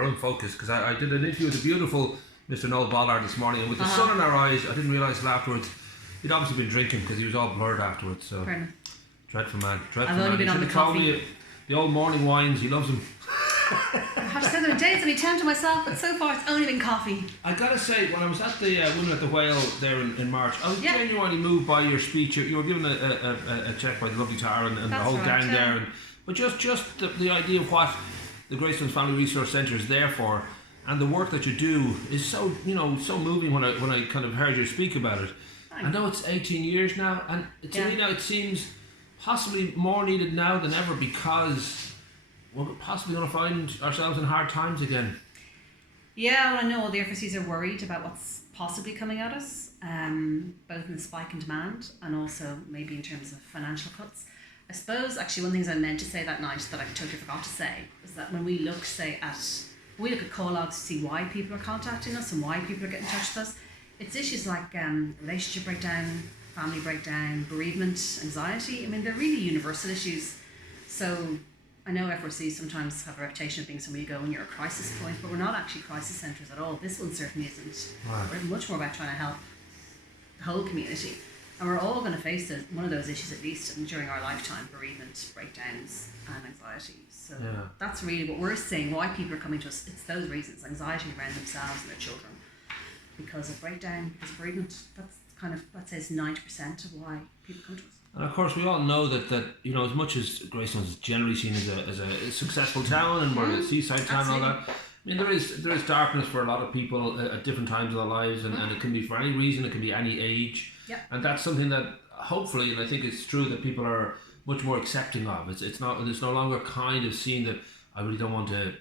we're unfocused, because I did an interview with the beautiful Mr. Noel Bollard this morning, and with the sun in our eyes, I didn't realise until afterwards he'd obviously been drinking, because he was all blurred afterwards. So dreadful man. I've only been on the coffee. The old morning wines, he loves them. I have to say there are days when he tempted myself, but so far it's only been coffee. I gotta say, when I was at the Women at the Whale there in March, I was genuinely moved by your speech. You were given a check by the lovely Tara and the whole gang there, but just the idea of what the Greystones Family Resource Centre is there for, and the work that you do is so so moving. When I kind of heard you speak about it, I know it's 18 years now, and to me now it seems possibly more needed now than ever, because we're possibly going to find ourselves in hard times again. Yeah, well, I know all the FRCs are worried about what's possibly coming at us, both in the spike in demand and also maybe in terms of financial cuts. I suppose actually one of the things I meant to say that night that I totally forgot to say is that when we look at call outs to see why people are contacting us and why people are getting in touch with us, it's issues like relationship breakdown, family breakdown, bereavement, anxiety. I mean, they're really universal issues. So I know FRCs sometimes have a reputation of being somewhere you go when you're a crisis point, but we're not actually crisis centres at all. This one certainly isn't. Right. We're much more about trying to help the whole community. And we're all going to face one of those issues at least during our lifetime: bereavement, breakdowns and anxiety. So that's really what we're seeing, why people are coming to us. It's those reasons: anxiety around themselves and their children, because of breakdown, because of bereavement. That says 90% of why people come to us. And of course, we all know that as much as Greystones is generally seen as a successful town, and we're a seaside town and all that, I mean, there is darkness for a lot of people at different times of their lives, and it can be for any reason, it can be any age. Yep. And that's something that hopefully, and I think it's true, that people are much more accepting of. It's no longer kind of seen that I really don't want to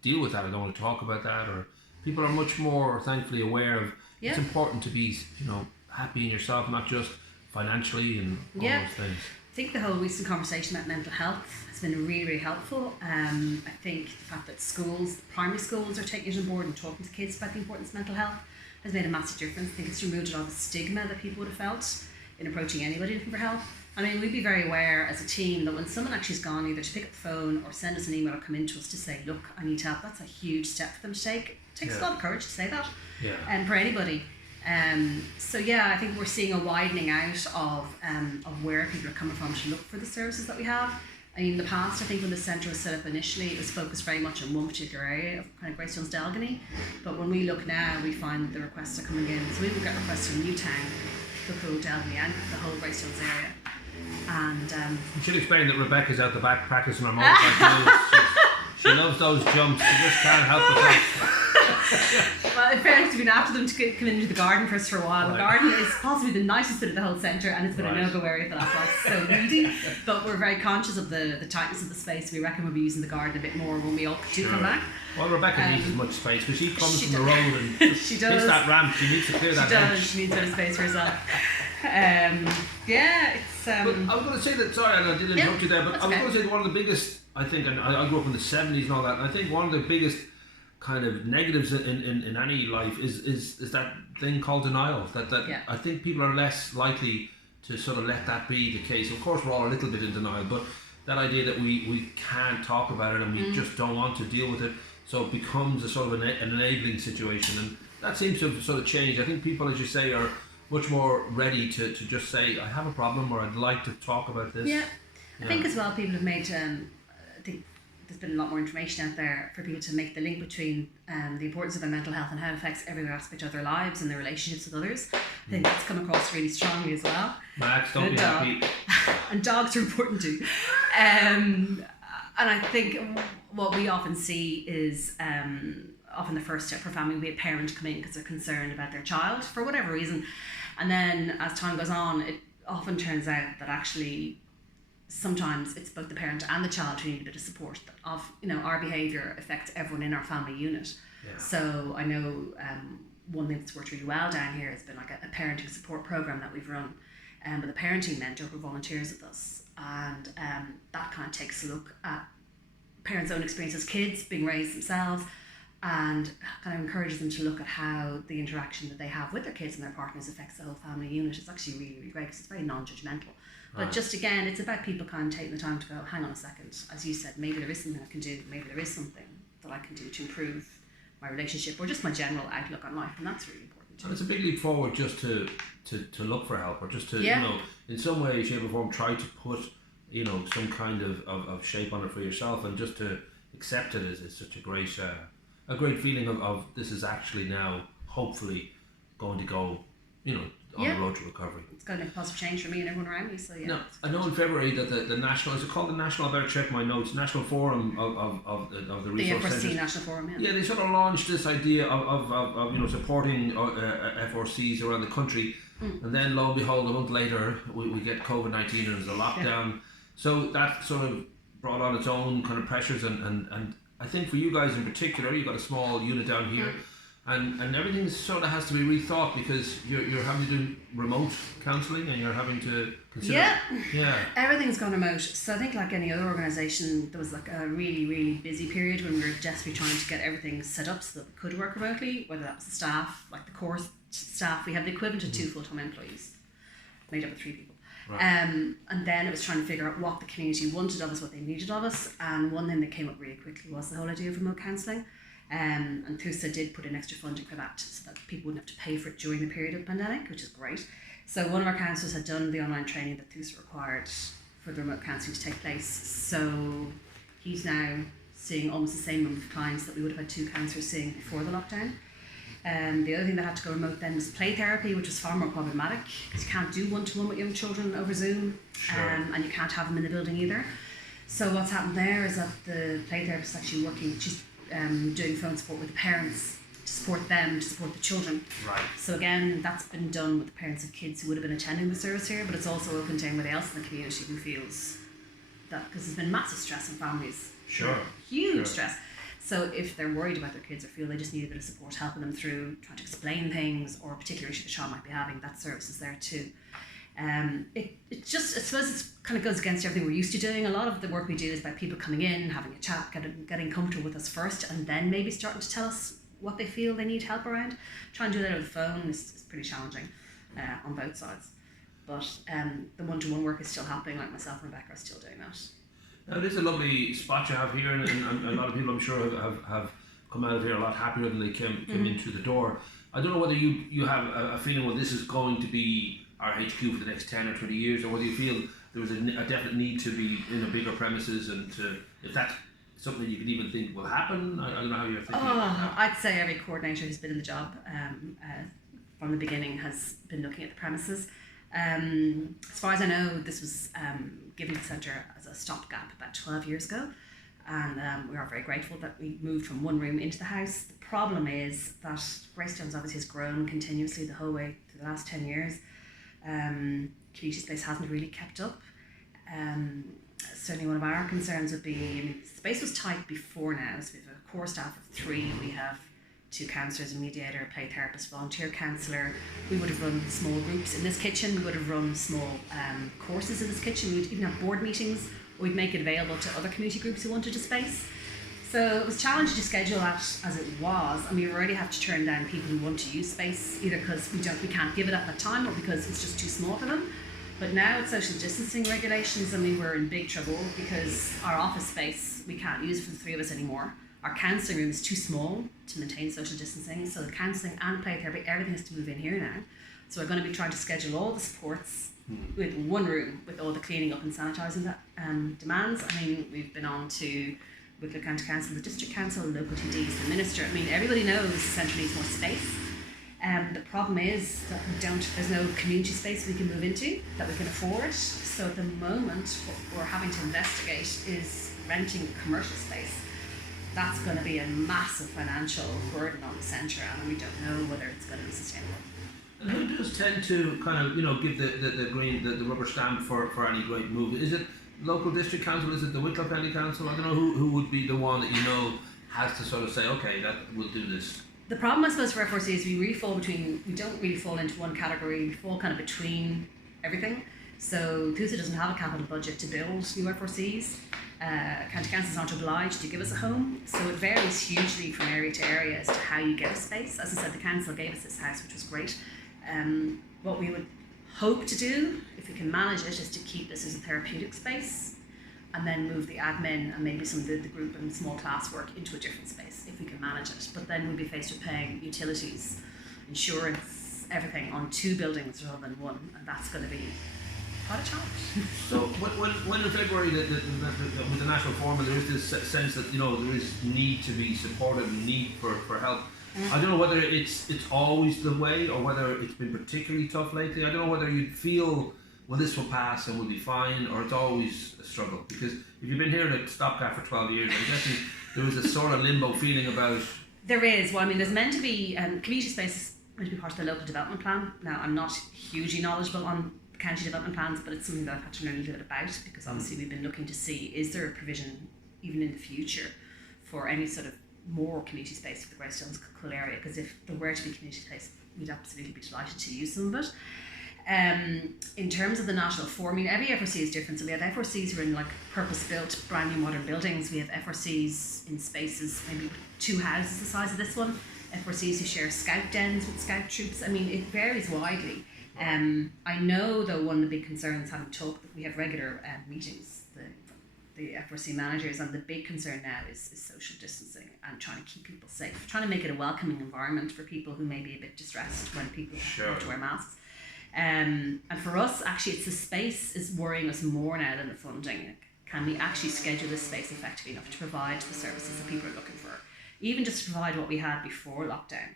deal with that, I don't want to talk about that, or people are much more thankfully aware of it's important to be happy in yourself, not just financially and all those things. I think the whole recent conversation about mental health has been really, really helpful. I think the fact that primary schools are taking it on board and talking to kids about the importance of mental health has made a massive difference. I think it's removed a lot of the stigma that people would have felt in approaching anybody looking for help. I mean, we'd be very aware as a team that when someone actually has gone either to pick up the phone or send us an email or come into us to say, look, I need help, that's a huge step for them to take. It takes a lot of courage to say that for anybody. I think we're seeing a widening out of where people are coming from to look for the services that we have. I mean, in the past, I think when the centre was set up initially, it was focused very much on one particular area of kind of Greystones Dalgany. But when we look now, we find that the requests are coming in. So we will get requests from Newtown, Cookrow, Dalgany, and the whole Greystones area. And you should explain that Rebecca's out the back practicing her motorbike moves. She loves those jumps. She just can't help herself. Well, in fairness, we've been after them to come into the garden for us for a while. The garden is possibly the nicest bit of the whole centre, and it's been a no-go area for that. It's so weedy, but we're very conscious of the tightness of the space. We reckon we'll be using the garden a bit more when we all do come back. Well, Rebecca needs as much space because she comes from the road and hits that ramp. She needs to clear that ramp. She needs a bit of space for herself. But I was going to say that, sorry, I didn't interrupt you there, but I was going to say that one of the biggest, I think, and I grew up in the 70s and all that, and I think one of the biggest kind of negatives in any life is that thing called denial. That I think people are less likely to sort of let that be the case. Of course, we're all a little bit in denial, but that idea that we can't talk about it and we just don't want to deal with it, so it becomes a sort of an enabling situation, and that seems to have sort of changed. I think people, as you say, are much more ready to just say, I have a problem, or I'd like to talk about this. Yeah, I think as well people have made, I think there's been a lot more information out there for people to make the link between the importance of their mental health and how it affects every aspect of their lives and their relationships with others. I think that's come across really strongly as well. Max, don't be happy. And dogs are important too. And I think what we often see is often the first step for family will be a parent come in because they're concerned about their child for whatever reason. And then as time goes on, it often turns out that actually sometimes it's both the parent and the child who need a bit of support. Of our behaviour affects everyone in our family unit. Yeah. So I know one thing that's worked really well down here has been like a parenting support programme that we've run with a parenting mentor who volunteers with us, and that kind of takes a look at parents' own experience as kids being raised themselves, and kind of encourages them to look at how the interaction that they have with their kids and their partners affects the whole family unit. It's actually really, really great because it's very non-judgmental. But just again, it's about people kind of taking the time to go, hang on a second, as you said, maybe there is something I can do, maybe there is something that I can do to improve my relationship or just my general outlook on life, and that's really important too. And it's a big leap forward just to look for help, or just to in some way, shape or form try to put some kind of shape on it for yourself, and just to accept it is such a great feeling of this is actually now hopefully going to go on the road to recovery. It's going to make a positive change for me and everyone around me. So Now, I know in February that the national, is it called the national? I better check my notes. National Forum of the resource centres. The FRC National Forum. Yeah, they sort of launched this idea of supporting FRCs around the country, and then lo and behold, a month later we get COVID-19 and there's a lockdown. So that sort of brought on its own kind of pressures, and I think for you guys in particular, you've got a small unit down here. And everything sort of has to be rethought because you're having to do remote counselling, and you're having to consider... Yeah. Everything's gone remote. So I think like any other organisation, there was like a really, really busy period when we were desperately trying to get everything set up so that we could work remotely, whether that was the staff, like the core staff. We have the equivalent of 2 full-time employees, made up of 3 people. Right. And then it was trying to figure out what the community wanted of us, what they needed of us. And one thing that came up really quickly was the whole idea of remote counselling. And TUSA did put in extra funding for that so that people wouldn't have to pay for it during the period of the pandemic, which is great. So one of our counsellors had done the online training that TUSA required for the remote counselling to take place. So he's now seeing almost the same number of clients that we would have had 2 counsellors seeing before the lockdown. The other thing that had to go remote then was play therapy, which was far more problematic because you can't do one-to-one with young children over Zoom. Sure. And you can't have them in the building either. So what's happened there is that the play therapist is actually working, she's doing phone support with the parents to support them, to support the children. Right. So again, that's been done with the parents of kids who would have been attending the service here, but it's also open to anybody else in the community who feels that, because there's been massive stress on families. Sure. Huge stress. So if they're worried about their kids or feel they just need a bit of support helping them through trying to explain things or a particular issue the child might be having, that service is there too. It just, I suppose it kind of goes against everything we're used to doing. A lot of the work we do is by people coming in, having a chat, getting comfortable with us first, and then maybe starting to tell us what they feel they need help around. Trying to do that over the phone is pretty challenging on both sides. But the one-to-one work is still happening, like myself and Rebecca are still doing that. Now, it is a lovely spot you have here, and a lot of people I'm sure have come out of here a lot happier than they came in through the door. I don't know whether you have a feeling, well, this is going to be our HQ for the next 10 or 20 years, or whether you feel there was a definite need to be in a bigger premises, and if that's something you can even think will happen. I don't know how you're thinking about that. I'd say every coordinator who's been in the job from the beginning has been looking at the premises. As far as I know, this was given to the centre as a stopgap about 12 years ago, and we are very grateful that we moved from one room into the house. The problem is that Greystones obviously has grown continuously the whole way through the last 10 years. Community space hasn't really kept up. Certainly one of our concerns would be, space was tight before now, so we have a core staff of 3, we have 2 counsellors, a mediator, a play therapist, volunteer counsellor. We would have run small groups in this kitchen, we would have run small courses in this kitchen, we would even have board meetings, or we'd make it available to other community groups who wanted a space. So it was challenging to schedule that as it was, and we already have to turn down people who want to use space, either because we can't give it at that time or because it's just too small for them. But now with social distancing regulations, we're in big trouble because our office space, we can't use for the 3 of us anymore. Our counselling room is too small to maintain social distancing, so the counselling and play therapy, everything has to move in here now. So we're going to be trying to schedule all the supports with one room, with all the cleaning up and sanitising that demands. We've been on to Wicklow County Council, the District Council, local TDs, the Minister. Everybody knows the centre needs more space. The problem is that there's no community space we can move into that we can afford. So at the moment, what we're having to investigate is renting commercial space. That's going to be a massive financial burden on the centre, and we don't know whether it's going to be sustainable. And who does tend to kind of, give the rubber stamp for any great move? Is it local district council? Is it the Wicklow County Council? I don't know who would be the one that has to sort of say, okay, that we'll do this. The problem, I suppose, for FRC is we don't really fall into one category. We fall kind of between everything. So TUSA doesn't have a capital budget to build new FRCs. County councils aren't obliged to give us a home. So it varies hugely from area to area as to how you get a space. As I said, the council gave us this house, which was great. What we would hope to do, if we can manage it, is to keep this as a therapeutic space. and then move the admin and maybe some of the group and small class work into a different space if we can manage it. But then we'll be faced with paying utilities, insurance, everything on 2 buildings rather than 1, and that's going to be quite a challenge. So when in February with the National Forum, there is this sense that there is need to be supported, need for help. I don't know whether it's always the way or whether it's been particularly tough lately. I don't know whether you feel, well, this will pass and we'll be fine, or it's always a struggle. Because if you've been here at Stopgap for 12 years, I'm guessing there was a sort of limbo feeling about... There is. Well, I mean, there's meant to be community spaces meant to be part of the local development plan. Now, I'm not hugely knowledgeable on county development plans, but it's something that I've had to learn a little bit about, because obviously we've been looking to see, is there a provision even in the future for any sort of more community space for the Greystones Cool area, because if there were to be community space, we'd absolutely be delighted to use some of it. In terms of the National Forum, I mean, every FRC is different. So we have FRCs who are in like purpose-built, brand new modern buildings. We have FRCs in spaces, maybe 2 houses the size of this one. FRCs who share scout dens with scout troops. I mean, it varies widely. I know, though, one of the big concerns, having talked, that we have regular meetings, the FRC managers, and the big concern now is social distancing and trying to keep people safe, trying to make it a welcoming environment for people who may be a bit distressed when people have to wear masks. And for us, actually, it's the space is worrying us more now than the funding. Can we actually schedule this space effectively enough to provide the services that people are looking for, even just to provide what we had before lockdown?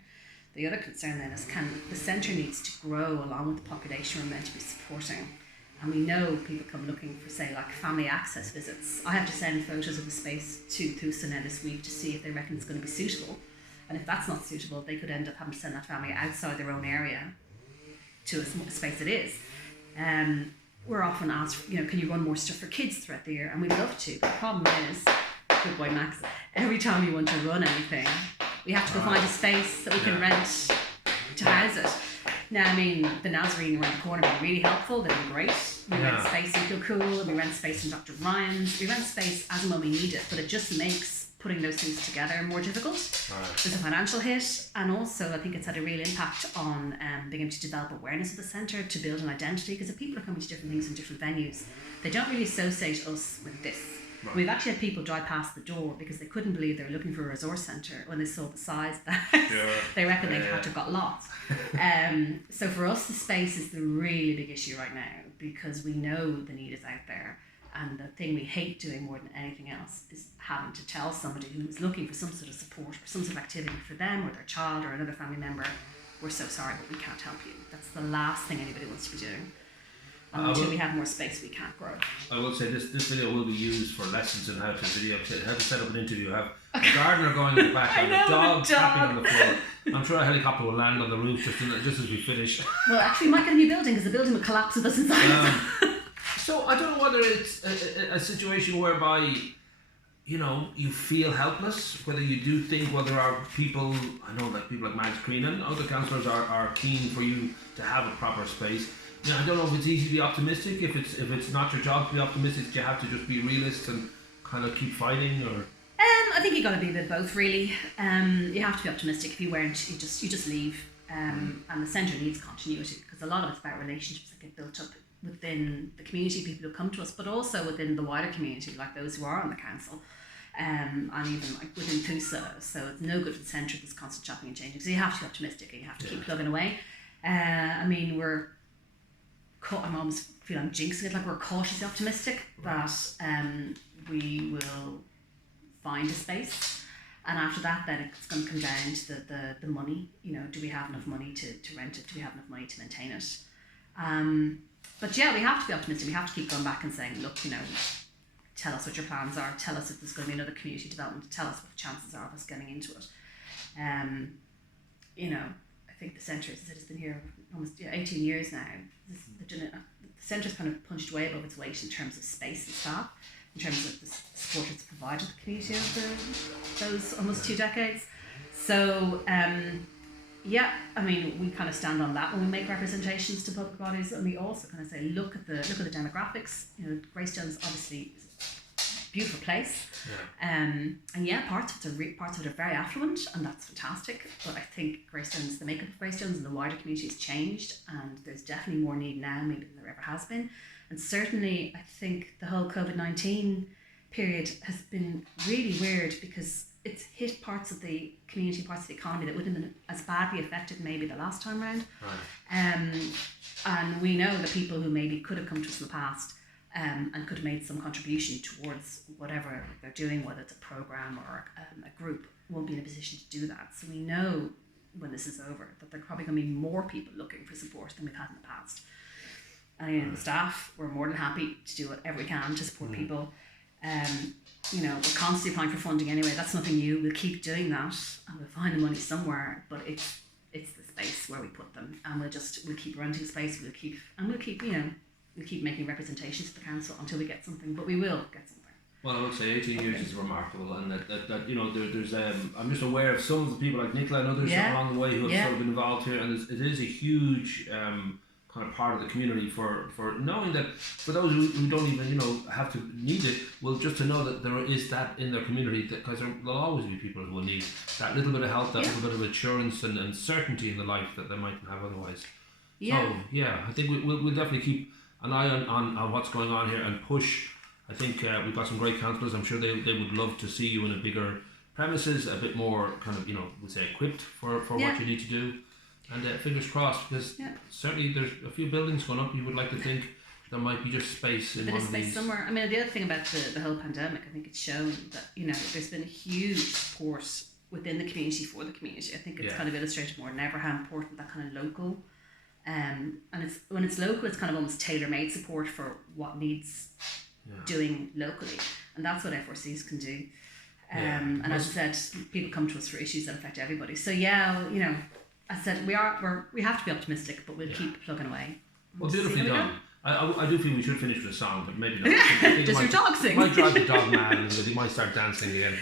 The other concern then is, can the centre needs to grow along with the population we're meant to be supporting. And we know people come looking for, say, like family access visits. I have to send photos of the space to Thusa now this week to see if they reckon it's going to be suitable. And if that's not suitable, they could end up having to send that family outside their own area to a space it is. We're often asked, can you run more stuff for kids throughout the year? And we'd love to. But the problem is, good boy Max, every time we want to run anything, we have to go find a space that we can rent to house it. Now, I mean, the Nazarene around the corner have been really helpful. They've been great. We rent space in Feel Cool, we rent space in Dr. Ryan's. We rent space as and when we need it, but it just makes putting those things together more difficult. There's a financial hit, and also I think it's had a real impact on being able to develop awareness of the centre, to build an identity, because if people are coming to different things in different venues, they don't really associate us with this. We've actually had people drive past the door because they couldn't believe they were looking for a resource centre when they saw the size of the house. They reckon they had to have got lost. So for us, the space is the really big issue right now, because we know the need is out there, and the thing we hate doing more than anything else is having to tell somebody who's looking for some sort of support or some sort of activity for them or their child or another family member, we're so sorry, but we can't help you. That's the last thing anybody wants to be doing. Until we have more space, we can't grow. I will say this video will be used for lessons on how to set up an interview. Have a gardener going in the back and a dog tapping on the floor. I'm sure a helicopter will land on the roof just as we finish. Well, actually, we might get a new building because the building will collapse with us inside. So I don't know whether it's a situation whereby you feel helpless, whether you do think, well, there are people, I know that people like Max Green and other councillors are keen for you to have a proper space. I don't know if it's easy to be optimistic, if it's not your job to be optimistic, you have to just be realist and kind of keep fighting, or... I think you've got to be a bit both, really. You have to be optimistic. If you weren't, you just leave. And the centre needs continuity, because a lot of it's about relationships that get built up within the community, people who come to us, but also within the wider community, like those who are on the council, and even like within Thusa. So it's no good for the centre, this constant chopping and changing. So you have to be optimistic and you have to keep plugging away. I mean, I almost feel I'm jinxing it, like we're cautiously optimistic that we will find a space, and after that then it's going to come down to the money. Do we have enough money to rent it? Do we have enough money to maintain it? But yeah, we have to be optimistic. We have to keep going back and saying, look, tell us what your plans are, tell us if there's going to be another community development, tell us what the chances are of us getting into it. I think the centre, as I said, has been here almost 18 years now. The centre's kind of punched way above its weight in terms of space and staff, in terms of the support it's provided the community over those almost 2 decades. So, I mean, we kind of stand on that when we make representations to public bodies, and we also kind of say, look at the demographics. Greystones obviously is a beautiful place, and parts of it are very affluent, and that's fantastic. But I think the makeup of Greystones and the wider community has changed, and there's definitely more need now maybe than there ever has been. And certainly I think the whole COVID-19 period has been really weird because it's hit parts of the community, parts of the economy that wouldn't have been as badly affected maybe the last time round. Right. And we know the people who maybe could have come to us in the past and could have made some contribution towards whatever they're doing, whether it's a program or a group, won't be in a position to do that. So we know when this is over that there are probably going to be more people looking for support than we've had in the past. And the staff, we're more than happy to do whatever we can to support people. You know, we're constantly applying for funding anyway. That's nothing new. We'll keep doing that, and we'll find the money somewhere. But it's the space where we put them, and we'll keep renting space. We'll keep making representations to the council until we get something. But we will get something. Well, I would say 18 years is remarkable, and that you know there's I'm just aware of some of the people like Nicola and others along the way who have sort of been involved here, and it is a huge kind of part of the community for knowing that for those who don't even have to need it, well, just to know that there is that in their community, because there'll always be people who will need that little bit of help, that little bit of assurance and certainty in the life that they mightn't have otherwise. So I think we'll definitely keep an eye on what's going on here and push. I think we've got some great councillors. I'm sure they would love to see you in a bigger premises, a bit more kind of we'll say equipped for what you need to do. And fingers crossed, because certainly there's a few buildings going up. You would like to think there might be just space in one of these. Somewhere. I mean, the other thing about the whole pandemic, I think it's shown that there's been a huge support within the community for the community. I think it's kind of illustrated more than ever how important that kind of local, and when it's local, it's kind of almost tailor-made support for what needs doing locally, and that's what FRCs can do. And as I said, people come to us for issues that affect everybody. So I said we have to be optimistic, but we'll keep plugging away. Well, beautifully done. I do feel we should finish with a song, but maybe not. Does your dog sing? Might drive the dog mad, and he might start dancing again.